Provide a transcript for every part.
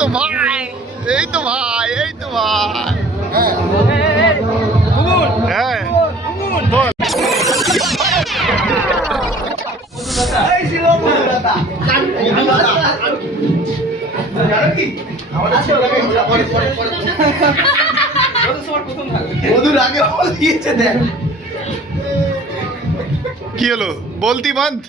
তো ভাই, এই তো ভাই, এই তো ভাই। হ্যাঁ বল। কি হলো বলতি বন্ধ?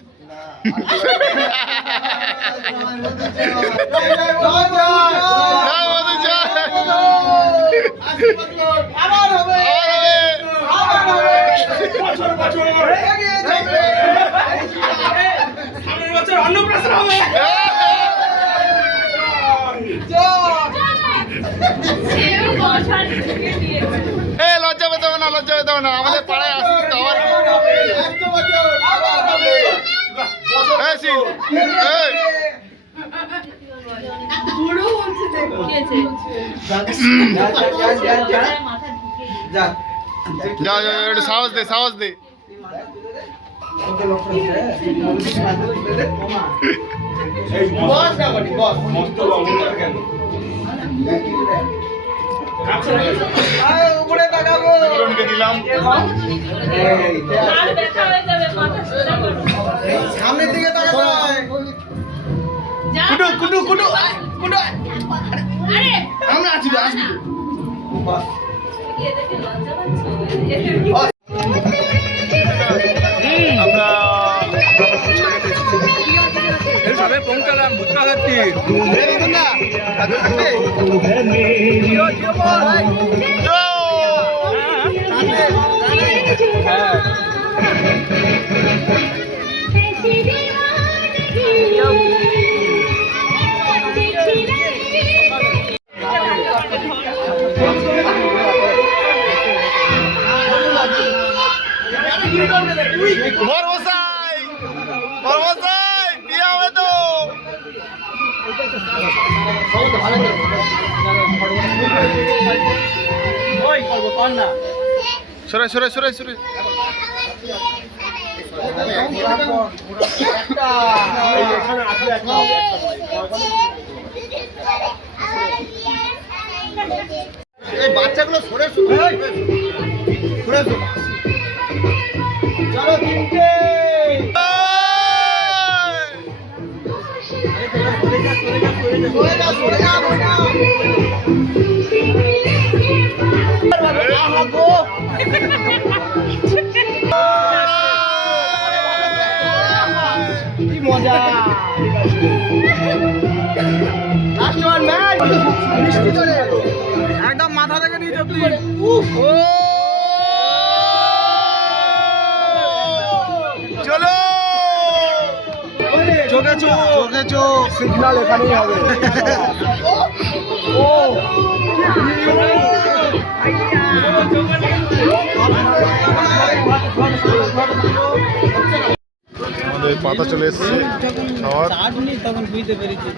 লজ্জা পেতে হবে না, লজ্জা পেতে হবে না, আমাদের পাড়ায় আসিস তো আবার। যা যা একটু সাহস দে, সাহস দে। সামনের দিকে আমরা আছি তো, আসবি আমরা সবাই পৌঁছালাম ভূতনাথী। সরে সরে সরে সরে এই বাচ্চাগুলো সরে সরে সরে চলো তিনটে কি মজা। একদম মাথা থেকে নিয়ে যাবি। চলো চোখে চোখ, চোখে চোখ, সিগন্যাল এখানেই হবে। আমাদের পাতা চলে এসছে খাওয়ার। তখন বুঝতে পেরেছি